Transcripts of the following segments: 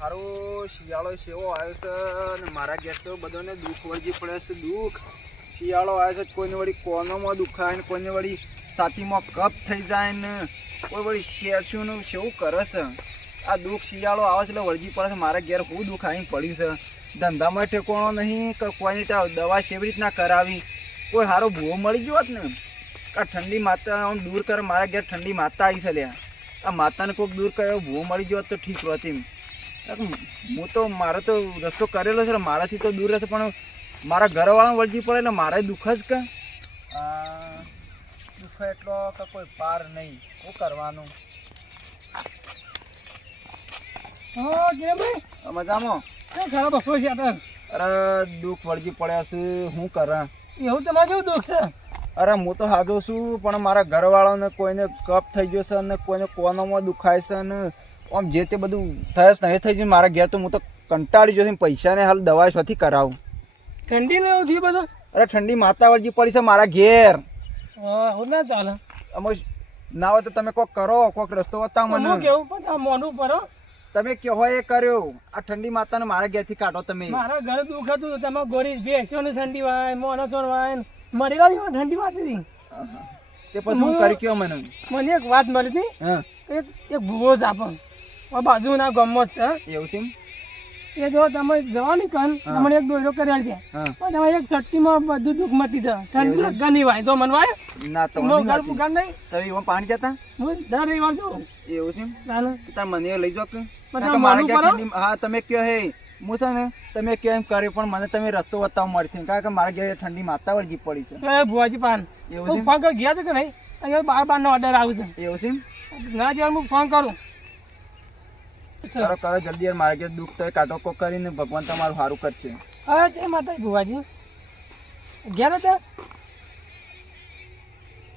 હારો શિયાળો સેવો આવ્યો છે અને મારા ઘેર તો બધાને દુઃખ વળગી પડે છે. દુઃખ શિયાળો આવ્યો છે, કોઈને વળી કોનોમાં દુખાય ને કોઈને વળી છાતીમાં કફ થઈ જાય ને કોઈ વળી શેરશુંનું સેવું કરે છે. આ દુઃખ શિયાળો આવે છે એટલે વળગી પડે છે. મારા ઘેર હું દુઃખ આવીને પડ્યું છે. ધંધામાં ઠેકોણો નહીં કે કોઈને ત્યાં દવા સેવી રીતના કરાવી. કોઈ સારો ભૂવો મળી ગયો હોત ને આ ઠંડી માતા આમ દૂર કરે. મારા ઘેર ઠંડી માતા આવી છે લ્યા. આ માતાને કોઈક દૂર કરે ભૂવો મળી ગયો હોત તો ઠીક હોતી. હું તો મારો તો રસ્તો કરેલો છે, મારાથી તો દૂર રહેશે પણ મારા ઘરવાળા વળગી પડે એટલે મારે દુઃખ જ કે દુઃખ એટલો કે કોઈ પાર નહીં. શું કરવાનું? હા કેમ મજામાં? ખરાબ બસો છે. અરે દુઃખ વળગી પડ્યા છે, શું કરે? એવું તમારે કેવું દુઃખ છે? અરે હું તો સાદો છું પણ મારા ઘરવાળાને કોઈને કફ થઈ ગયો છે અને કોઈને કોનોમાં દુખાય છે અને આમ જે તે બધું થયસ નહીં થઈ ગયું. મારા ઘેર તો હું તો કંટાળી ગયો છું. પૈસાને હાલ દવા શોથી કરાવું? ઠંડી ને એવું થયું બધું? અરે ઠંડી માતા વળગી પડી છે મારા ઘેર. હા હું ના ચાલે. અમે ના હોય તો તમે કોક કરો, કોક રસ્તો બતાવો મને. કેવું પણ મોનું પર તમે કહો એ કર્યો. આ ઠંડી માતાને મારા ઘેરથી કાઢો તમે. મારા ઘર દુઃખ હતું. તમે ગોળી બેસ્યો ને ઠંડી વાય મોનો ચોર વાય મરી ગઈ ઠંડી વાતી તે પછી હું કરી કયો મને? મને એક વાત મળી હતી. હા એક ભૂવો જ આપો બાજુના ગામમાં જ છે. એવું છે? એ જો તમે જવાની કન તમને એક દોયરો કર્યા છે પણ તમે એક ચટ્ટીમાં બધું દુઃખ મટી જાય. ઠંડી લગા નહીં વાય તો મન વાય ના તો ઘર પુકાર નહીં. તમે એમાં પાણી જતા? હું દર રવિવાર જાઉં. એવું છે? ચાલો તાર મને લઈ જાઓ કે બધા મારા માનું ઘેર કરો? ઠંડી. હા તમે કયો હે હું છે ને તમે કયો એમ કર્યું પણ મને તમે રસ્તો બતાવો મળશે કારણ કે મારા ઘેર ઠંડી માતા વળગી પડી છે. એ ભુવાજી પાન એવું હું છે? ફોન કરી ગયા છે કે નહીં? અહીંયા 12 નો ઓર્ડર આવશે. એવું છે? ના જ્યારે હું ફોન કરું. કરો કરો જલ્દી યાર. મારા ઘેર દુઃખ તો કાઢો કોક કરીને ભગવાન તમારું સારું કરશે. હા જય માતા ભુવાજી. ગયા હતા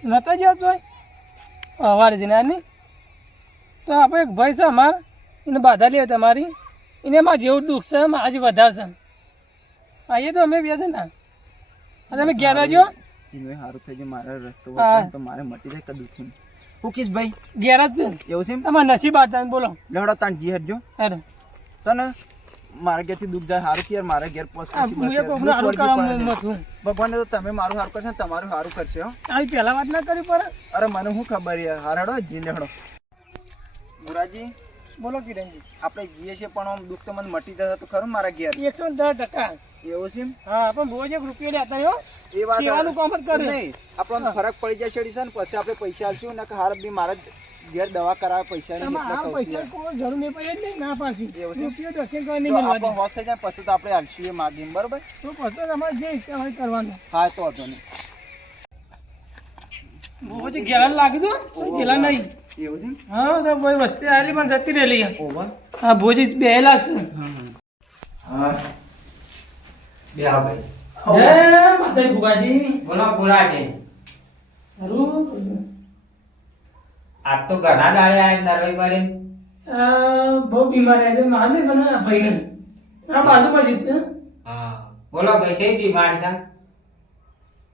નતા ગયા તો અવારે જ નાની તો આપણે એક ભાઈ છે અમારે એને બાધા લે તમારી એને એમાં જેવું દુઃખ છે એમાં આજે વધારે છે. આવીએ તો અમે બે છે ને અને તમે ઘેર આવજો. એનું સારું થઈ ગયું. મારા રસ્તો બતાવો તો મારે મટી જાય કે દુઃખી. હું કીશ ભાઈ ઘેર જ છે. એવું છે? તમારે નસીબ હતા બોલો. લેવડો તાન જી હટજો. અરે છે ને મારા ઘેરથી દુઃખ જાય સારું કે યાર મારા ઘેર ભગવાન તો તમે મારું સારું કરશો તમારું સારું કરશે. હો આવી પહેલા વાત ના કરી પડે. અરે મને શું ખબર યાર. હાર હેડો જી લેવડો. મુરાજી બોલો કિરણજી. આપણે જઈએ છીએ પણ આમ દુઃખ તો મને મટી જશે તો ખરું મારા ઘેર? 110%. એવું છે? હા પણ બહુ જ રૂપિયા લેતા હો. એ વાત સેવાનું કામ જ કરે નહીં. આપણને ફરક પડી જાય ચડી છે ને પછી આપણે પૈસા આલશું ને કે હાર બી મારા ઘેર દવા કરાવે પૈસા પૈસા કોઈ જરૂર નહીં પડે જ નહીં ના પાછી. રૂપિયા દર્શન કોઈ નહીં આપણે હોશ થઈ જાય પછી તો આપણે આલશું એ માગીને. બરોબર? તો પછી તમારે જે ઈચ્છા હોય કરવાનું. હા તો વાંધો નહીં. બહુ જ ઘેરાન લાગજો જેલા નહીં. એવું છે? હા તો કોઈ વસ્તી આવેલી પણ જતી રહેલી. ઓવા હા ભોજી બેહેલા છે. હા બે આવ ભાઈ. જય માતા ભુવાજી. બોલો પૂરા છે. હારું આજ તો ઘણા દાડે આયા દરવાઈ પડે. બહુ બીમાર છે મારને ઘણા ભાઈને આ બાજુમાં જ છે. હા બોલો ભાઈ છે બીમારી હતા?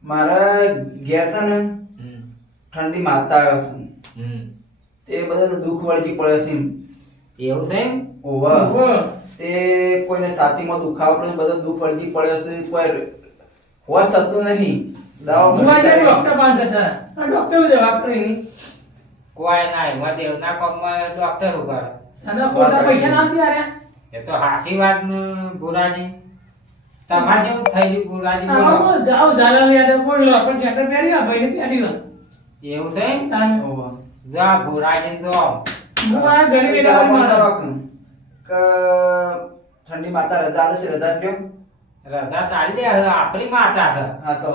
મારા ઘેર છે ને ઠંડી માતા આવ્યો છે તે બધા દુઃખ વળગી પડે છે. એવું છે એમ? ઓવા તે કોઈને છાતીમાં દુખાવો પડે છે. બધા દુઃખ વળગી પડે છે. કોઈ હોશ થતું નહીં. દવા ભુવાજી ડોક્ટર પાસે હતા. આ ડોક્ટર દવા કરી કોઈ ના એમાં દેવના કામમાં ડોક્ટર ઉપર. અને ખોટા પૈસા ના આપી આર્યા. એ તો હાસી વાત ને ભુરાજી. તમારે જેવું થઈ ગયું ભુરાજી બોલો. આવો જાવ ઝાલા લે કોઈ લોકર સેટર પહેર્યા ભાઈને પહેર્યું. એવું છે એમ? તાને ઓવા જા ભુરાજી જો હું આ ઘરે બેઠા મારા કે ઠંડી માતા રજા આલે છે. રજા લ્યો. રજા તાળી દે હવે આપણી માતા છે. હા તો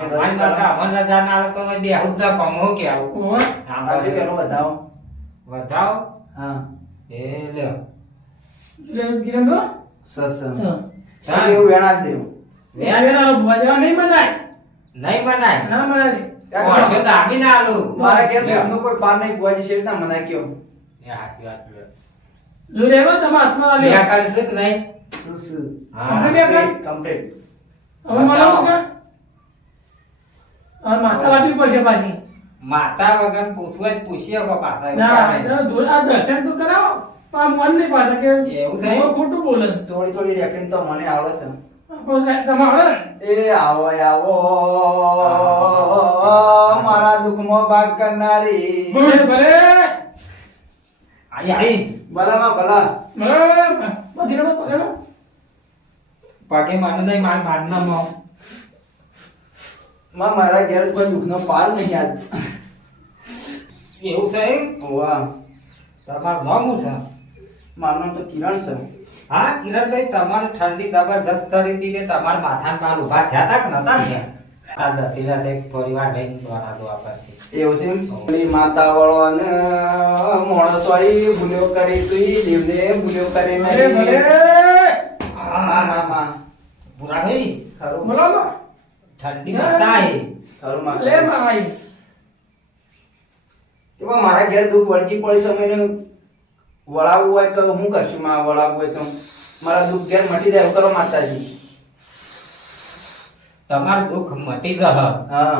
અમારી માતા અમર રજા ના આવે તો બે હુદ્દા કમો કે આવું. ઓય આજે પેલો વધાવો. વધાવ હા એ લ્યો. ગિરંદો સસ હા. એવું વેણા દેવું. યાર એના ભુવાજી નહીં મનાય. નહીં બનાય. ના મનાય. વર્ષો તો આપી ના આલું. મારા ઘેર દુઃખનું કોઈ પાર નહીં. ગુવાજી શેર ના મનાય કયો. એ હાચી વાત છે. જો લેવો તમે હાથમાં બે લ્યો. કાઢશે કે નહીં? સસ હા. કમ્પ્લીટ. હવે મળો કે આ માથા વાટી પડશે પાછી. માતા વગર પૂછવું જ પૂછીએ કો પાછા એવું ના કાંઈ નહીં. આ દર્શન તો કરાવો. પણ મન નહીં પાછા કે એવું છે? બહુ ખોટું બોલે થોડી થોડી રેકડીને તો મને આવડે છે. પણ તમે આવડે ને? એ આવો આવો મારા દુઃખમાં ભાગ કરનારી. ભલે ભલે આઈ ભલામાં ભલા. પગેડો પગેડો પાકે માનું નહીં માર મારનામાં મારા ઘેર કોઈ દુઃખનો પાર નહીં આજ. એવું છે એમ? વાહ, તમારું નામ શું છે? મારું નામ તો કિરણ છે. હા કિરણભાઈ, તમારે ઠંડી જબરદસ્ત ચડી હતી કે તમારા માથાના પાલ ઊભા થયા તા કે નતા થયા? આ જતીરા સાહેબ થોડી વાર રહીને દ્વારા દો આપશે. એવું છે એમ? પેલી માતા વાળો ને મોણસ વાળી ભૂલ્યો કરી તું દેવને ભૂલ્યો કરી ભલે ભલે નહીં. હા હા હા પૂરા થઈ ખરું બોલો ને. ઠંડી નતા એ ખરું માં લે માઈ એમાં મારા ઘેર દુઃખ વળગી પડી છે. મને વળાવવું હોય તો હું કરશું માં? વળાવવું હોય તો મારા દુઃખ ઘેર મટી જાય એવું કરો માતાજી. તમારું દુઃખ મટી જશે. હા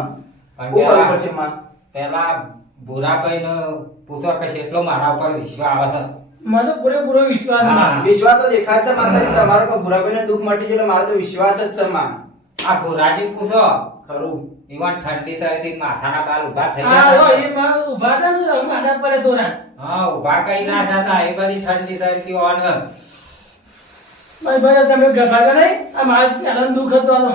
પણ શું કરવું પડશે માં? પેલા ભૂરાભાઈ ને પૂછો કે કેટલો મારા ઉપર વિશ્વાસ આવે છે. મને તો પૂરેપૂરો વિશ્વાસ છે હા. વિશ્વાસ તો દેખાય છે માતાજી તમારો કે ભૂરાભાઈને દુઃખ મટી ગયું એટલે મારો તો વિશ્વાસ જ છે માં. આ ભૂરાજી પૂછો ખરું ઈવન ઠંડી શરીરથી માથાના બાલ ઊભા થઈ હા ગયા એ માં ઊભા હતા ને હું આડા પડે થોડા હા ઊભા કઈ ના થતા એ બધી ઠંડી શરીરથી ઓન ભાઈ ભાઈ તમે ગભા નહીં આ મારા પહેલાનું દુઃખ હતું આ તો.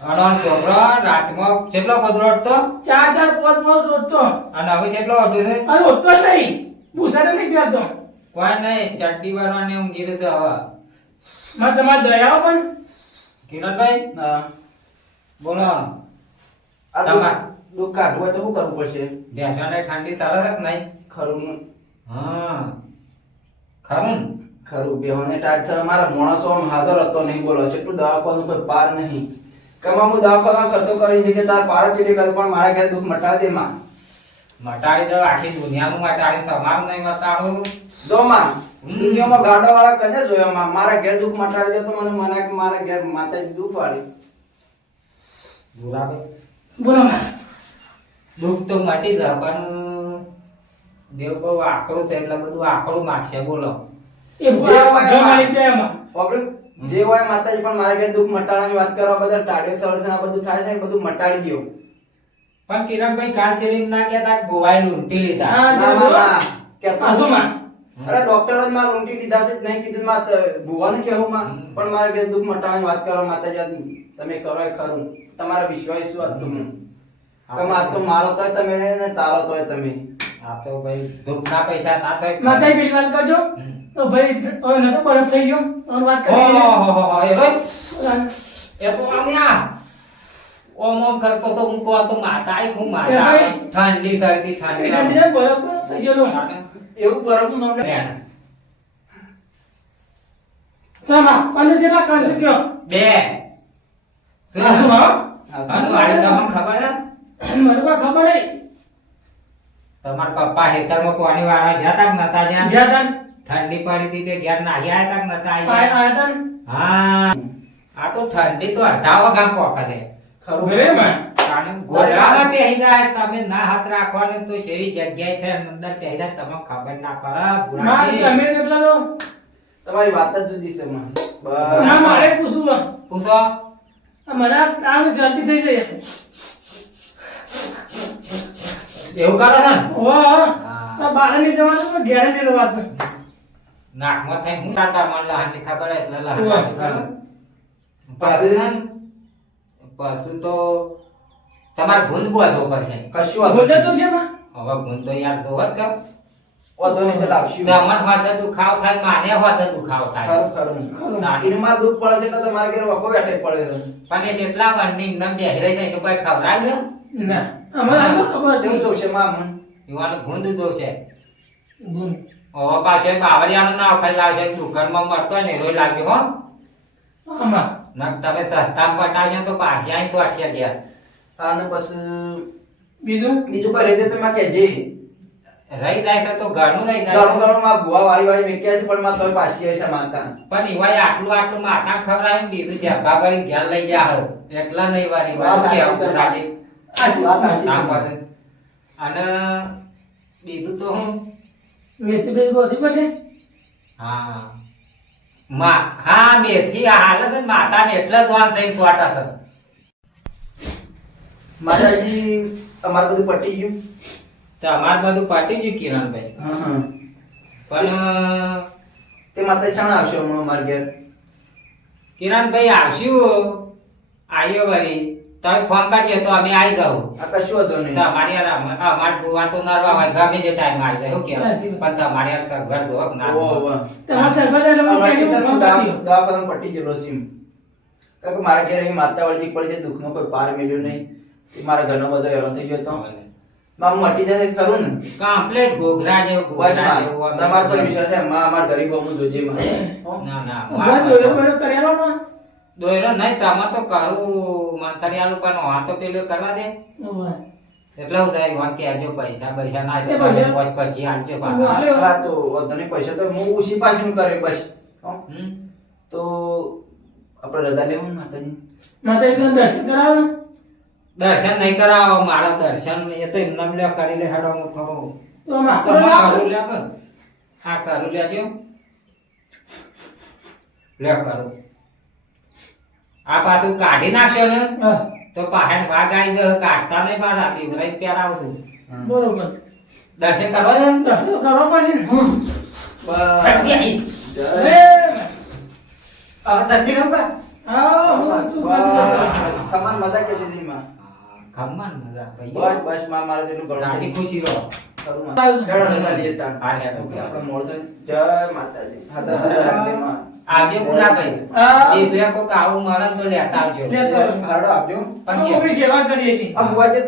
અનોન છોકરો રાતમાં કેટલો કદરો ઉઠતો ચાર ચાર પાંચ પાંચ રોટતો અને હવે કેટલો ઉઠ્યો છે અને રોટતો જ નહીં ભૂસાને નહીં પહેરતો કોઈ નહીં ચડ્ડી ભરવાની ઊંઘી છે હવે માં તમારે દયા પણ કિરણભાઈ હા બોલો આ તમાર. દુઃખ કાઢવું હોય તો શું કરવું પડશે? ભેંસોને ઠંડી સરસ જ નહીં ખરું હા ખરું ને? ખરું બેહોને ટાઈટ છે. મારા માણસો આમ હાજર હતો નહીં બોલો છે એટલું દવાખાનું કોઈ પાર નહીં. કમા હું દવાખાના ખર્ચો કરી કે તાર પાર પીડી કર પણ મારા ઘેર દુઃખ મટાડી દે માં. મટાડી દો આખી દુનિયાનું મટાડી તમારું નહીં મટાડું જો માં દુનિયામાં ગાડો વાળા કને જોયો માં? મારા ઘેર દુઃખ મટાડી દે તો મને મનાય કે મારા ઘેર માતાજી દુઃખ વાળી. બરાબર બોલો માં દુઃખ તો મટી જાય પણ દેવ બહુ આકરું છે એટલે બધું આકરું માગશે બોલો એ મારી જયમાં આપણે જે હોય માતાજી પણ મારા ઘેર દુઃખ મટાડવાની વાત કરવા બધા ટાળ્યો સળસે આ બધું થાય છે એ બધું મટાડી દો. પણ કિરણભાઈ કાલ શેરીમ ના કહેતા ગોવાઈ લૂંટી લીધા હા. ના માં ના કહેતો પાછું માં અરે ડોક્ટર જ માં લૂંટી લીધા છે જ નહીં કીધું માં ભુવાનું કેવું માં પણ મારા ઘેર દુઃખ મટાડવાની વાત કરો માતાજી તમે કરો એ ખરું. તમારા વિશ્વાસ શું હતું હું કે માં તો મારો તોય તમે ને તારો તોય તમે. આ તો ભાઈ દુઃખ ના પૈસા ના થાય માતાજી પેલી વાત કરજો તો ભાઈ હવે નતો બરફ થઈ ગયો હવે વાત કરી ઓહો એ ભાઈ એ તો આમ્યા ઓમ ઓમ કરતો તો હું કહો તો માતા આઈ હું માતા ભાઈ. ઠંડી શરદી ઠંડી બરફ થઈ ગયો એવું બરફનું નામ લે. સામા અને જેટલા કામ ચૂક્યો બે સાસુ માં આનું આડે તમને ખબર છે મને કોઈ ખબર નહીં તમારા પપ્પા હેતરમાં પાણી વાળા ગયા તા કે નતા જ્યાં જ્યાં ઠંડી પડી હતી તે ઘેર નાહી આયા તા કે નતા આયા આયા આયા તા હા આ તો ઠંડી તો અઢા વગા પોકલે ખરું ભલે માં ગોધરામાં પહેરી જાય તમે ના હાથ રાખવાનો તો સેવી જગ્યાએ છે અંદર પહેરી જાય તમને ખબર ના પડે માં બુરાજી તમે જેટલા તો તમારી વાત જ જુદી છે માં. ના મારે પૂછવું આ. પૂછો મને આ તાવ શરદી થઈ જાય એવું કરે છે ને ઓ તો બહાર નહીં જવાનું તો ઘેર નહીં રહેવાનું નાકમાં થઈ હું તાતા મન લહાનની ખબર હોય એટલે લહાન વાહ. નાખી કરે. પછી? પછી તો તમારે ગુંદ બોધવો પડશે કશું વાંધો બોલે નહીં. તો છે માં હવે ગુંદ તો યાર જોવો જ કે વાંધો નહીં તો લાવશું. તમને હોતે દુખાવ થાય માને હોતે દુખાવ થાય ખરું ખરું ના. એમાં દુઃખ પડે છે એટલે તમારે ઘેર વખો બેઠે પડે છે. પણ એ જેટલા વનની એકદમ બેહી રહી જાય તો કોઈ ખવડાય છે ના અમને આ શું ખબર તેવું હતી જોશે માં મને. યુવાનો ગુંદ જોશે ગુણ. હવે પાછો એ બાવળિયાનું ના ખાઈ લાવશે દુકાનમાં મળતો હોય ને રોય લાગજો હો આમાં નક તમે સસ્તામાં પટાવશો તો પાછી આઈ સોટશે ગયા અને પછી બીજું બીજું કોઈ રહેશે તો માં કહેજે. રહી જાય છે તો ઘણું રહી જાય ઘણું ઘણું માં ભુવા વાળી મેક્યા છે પણ માં તોય પાછી આવી છે માતા. પણ એવાય આટલું માતા ખવડાવે ને બીજું જબ્બા કરીને ઘેર લઈ જા હો એટલા નહીં વારી વાત વાત સાચી કેવું છે. રાજી વાત સાચી ના છે. પાસે અને બીજું તો હું મેથી બેથી બધી પછી હા હા મેથી આ હાલે છે ને માતાને એટલે જ વાન થઈને સોટા છે. માતાજી તમારે બધું પટી ગયું? તમારે બધું પાટી ગયું કિરણભાઈ. હા હા. પણ તે માતાજી શાણ આવશે હમણાં મારા ઘેર? કિરણભાઈ આવશું આવ્યો વળી તમે ફોન કરજો તો અમે આવી જાવ. આ કશું હતો નહીં. તમારી અમારે બુવા તો નરવા હોય ગમે જે ટાઈમ આવી જાય શું સાચી કે વાત. પણ તમારે યાર ઘર ધોક ના ઓહો, વાહ. તમારા સરબત એટલે મને અમારે કહેજો, કિશન ફોન દવા કરજો. દવાખાનું પટી ગયેલો છે એમ. કારણ કે મારા ઘેર અહીં માતા વળગી પડી છે, દુઃખનો કોઈ પાર મેલ્યો નહીં. એ મારા ઘરનો બધો હેરાન થઈ ગયો હતો. માં મટી જશે ખરું ને? કમ્પ્લીટ ઘોઘરા જેવું બસ ઘોઘરા માં, જેવું આમ તમારા પર વિશ્વાસ છે. માં અમારા ગરીબ બાપુ જોજે માં. હો? ના ના ઉભા દોયરો બોયરો કરેલો ને? દોયરો નહીં તમે તો કરું મંતરિયાલું પણ આ તો પેલું કરવા દે ઉભા. એટલે હું થાય વાં કહેજો પૈસા પૈસા ના એ જો ભલે. પછી આલજો હું પાછા. હાલ્યો. હા તો વાંધો નહીં, પૈસા તો હું ઉછી પાછું કરે બસ. હો? હમ? તો આપણે રજા લેવું ને માતાજી? માતાજીના દર્શન કરાવો ને? દર્શન નહીં કરાવો મારો દર્શન એ તો એમને એમ લે કરી લે હેડો હું થોડું તો માથું તમે લાવો. કરું લે કે આ કરું લેજો લે કરું આ પાછું કાઢી નાખશો ને હા, તો પાહેડ વાઘ આવી ગયો કાઢતા નહીં પાછા બીવરાઈ પહેરાવશું હા. બરોબર. દર્શન કરવા છે ને? દર્શન તો કરવા પડશે ને. બસ. જય. હવે તકતી રહું કા હા, હું શું કરી શકું? ખમાન મજા કરી દીધી માં. ખમ્માન મજા ભાઈ બસ બસ માં મારે જેટલું ઘણું રાજી થઈ ખુશી રહો ખરું માં. હેડો રજા લઈએ તાણ. હા, હેડો. ઓકે, આપણે મોડ થાય. જય માતાજી. હાથ હાથ રાખજે માં. આજે પૂરા કરી હા. એ તો કોક આવું મળે તો લેતા આવજો લેતા આવજો. હાડો આપજો. અમે કોકની સેવા કરીએ છીએ. આ બુઆજી